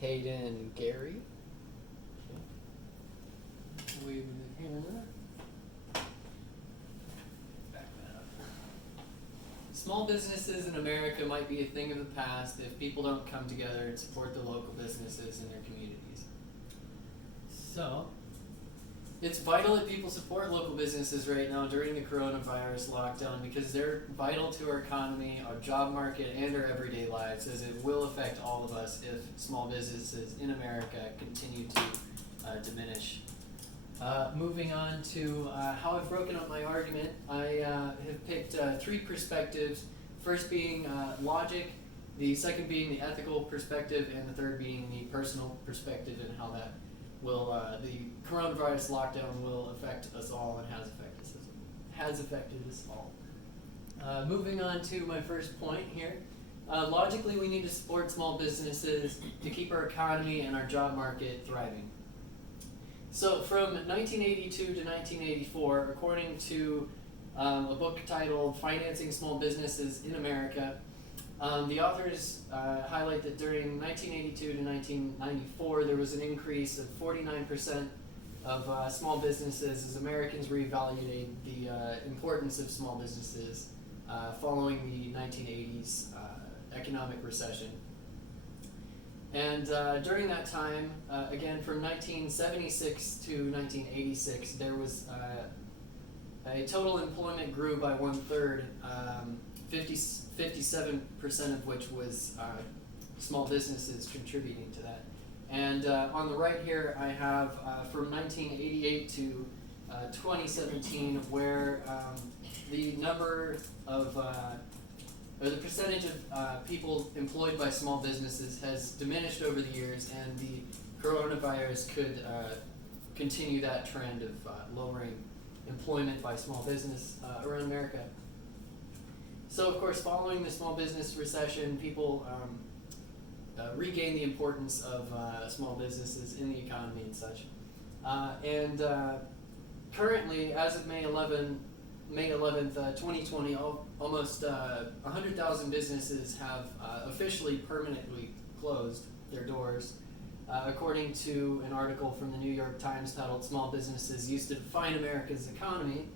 Hayden and Garry. Waving the camera. Back that up. Small businesses in America might be a thing of the past if people don't come together and support the local businesses in their communities. So, it's vital that people support local businesses right now during the coronavirus lockdown because they're vital to our economy, our job market, and our everyday lives, as it will affect all of us if small businesses in America continue to diminish. Moving on to how I've broken up my argument, I have picked three perspectives, first being logic, the second being the ethical perspective, and the third being the personal perspective and how that will the coronavirus lockdown will affect us all and has affected us all. Moving on to my first point here. Logically, we need to support small businesses to keep our economy and our job market thriving. So from 1982 to 1984, according to a book titled Financing Small Businesses in America, the authors highlight that during 1982 to 1994, there was an increase of 49% of small businesses as Americans reevaluated the importance of small businesses following the 1980s economic recession. And during that time, again from 1976 to 1986, there was a total employment grew by 1/3, 57% of which was small businesses contributing to that. And on the right here, I have from 1988 to 2017, where the number of or the percentage of people employed by small businesses has diminished over the years, and the coronavirus could continue that trend of lowering employment by small business around America. So, of course, following the small business recession, people regained the importance of small businesses in the economy and such. And currently, as of May 11th, 2020, almost 100,000 businesses have officially permanently closed their doors, according to an article from the New York Times titled "Small Businesses Used to Define America's Economy."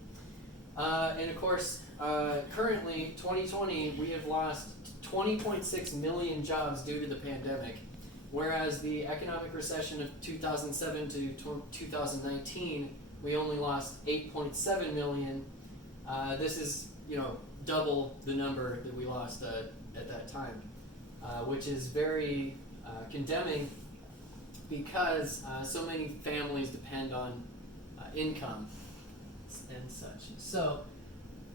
And of course, currently, 2020, we have lost 20.6 million jobs due to the pandemic, whereas the economic recession of 2007 to 2019, we only lost 8.7 million. This is, double the number that we lost at that time, which is very condemning because so many families depend on income and such. So,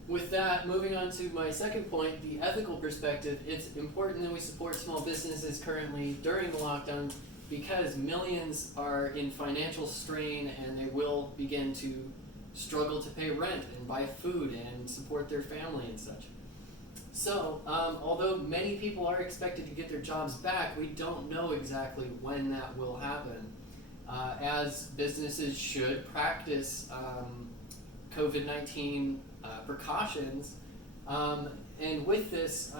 with that, moving on to my second point, the ethical perspective, it's important that we support small businesses currently during the lockdown because millions are in financial strain and they will begin to struggle to pay rent and buy food and support their family and such. So, although many people are expected to get their jobs back, we don't know exactly when that will happen, as businesses should practice COVID-19 precautions. And with this,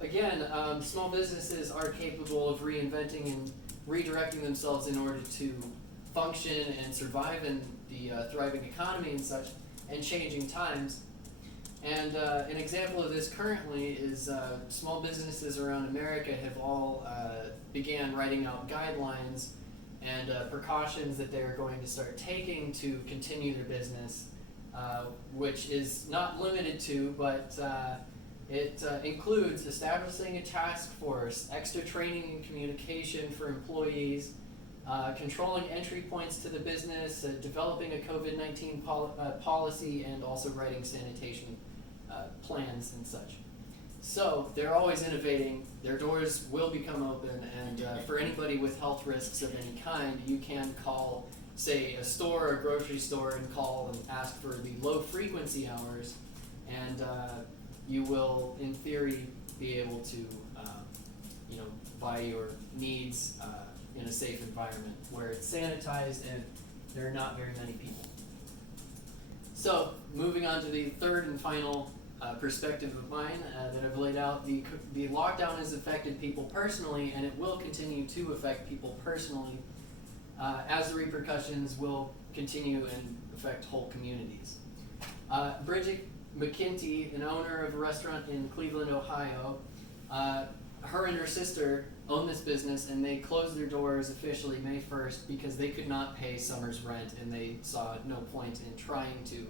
again, small businesses are capable of reinventing and redirecting themselves in order to function and survive in the thriving economy and such, and changing times. And an example of this currently is small businesses around America have all began writing out guidelines and precautions that they're going to start taking to continue their business, which is not limited to, but it includes establishing a task force, extra training and communication for employees, controlling entry points to the business, developing a COVID-19 policy, and also writing sanitation plans and such. So they're always innovating. Their doors will become open, and for anybody with health risks of any kind, you can call, say, a store or a grocery store and call and ask for the low frequency hours, and you will, in theory, be able to buy your needs in a safe environment where it's sanitized and there are not very many people. So, moving on to the third and final perspective of mine that I've laid out. The lockdown has affected people personally, and it will continue to affect people personally as the repercussions will continue and affect whole communities. Bridget McKinty, an owner of a restaurant in Cleveland, Ohio, her and her sister own this business, and they closed their doors officially May 1st because they could not pay summer's rent, and they saw no point in trying to,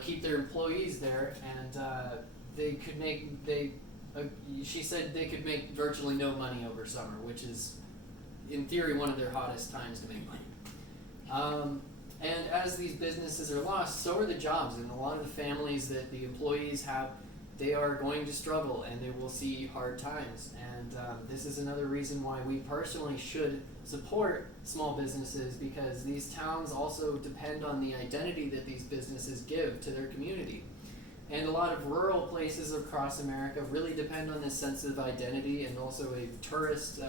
keep their employees there. And she said they could make virtually no money over summer, which is, in theory, one of their hottest times to make money. And as these businesses are lost, so are the jobs, and a lot of the families that the employees have, they are going to struggle, and they will see hard times. And this is another reason why we personally should support small businesses, because these towns also depend on the identity that these businesses give to their community. And a lot of rural places across America really depend on this sense of identity, and also a tourist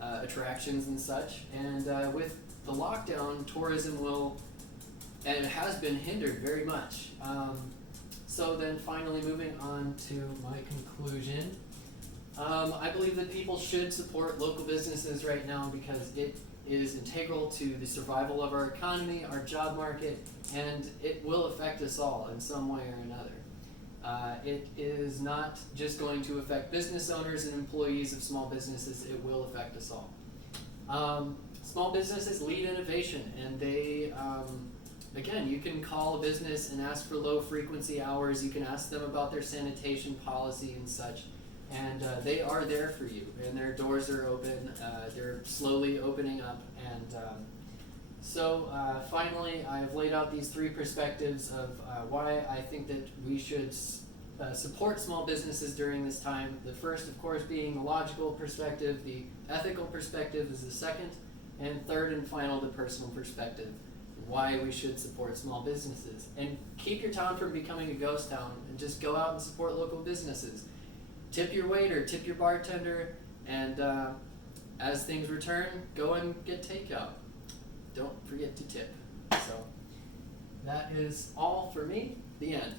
attractions and such. And with the lockdown, tourism will, and it has been hindered very much. So then finally moving on to my conclusion, I believe that people should support local businesses right now because it is integral to the survival of our economy, our job market, and it will affect us all in some way or another. It is not just going to affect business owners and employees of small businesses, it will affect us all. Small businesses lead innovation, and they, again, you can call a business and ask for low frequency hours, you can ask them about their sanitation policy and such, and they are there for you, and their doors are open, they're slowly opening up. And so finally, I've laid out these three perspectives of why I think that we should support small businesses during this time. The first, of course, being the logical perspective, the ethical perspective is the second, and third and final, the personal perspective, why we should support small businesses. And keep your town from becoming a ghost town, and just go out and support local businesses. Tip your waiter, tip your bartender, and as things return, go and get takeout. Don't forget to tip. So that is all for me. The end.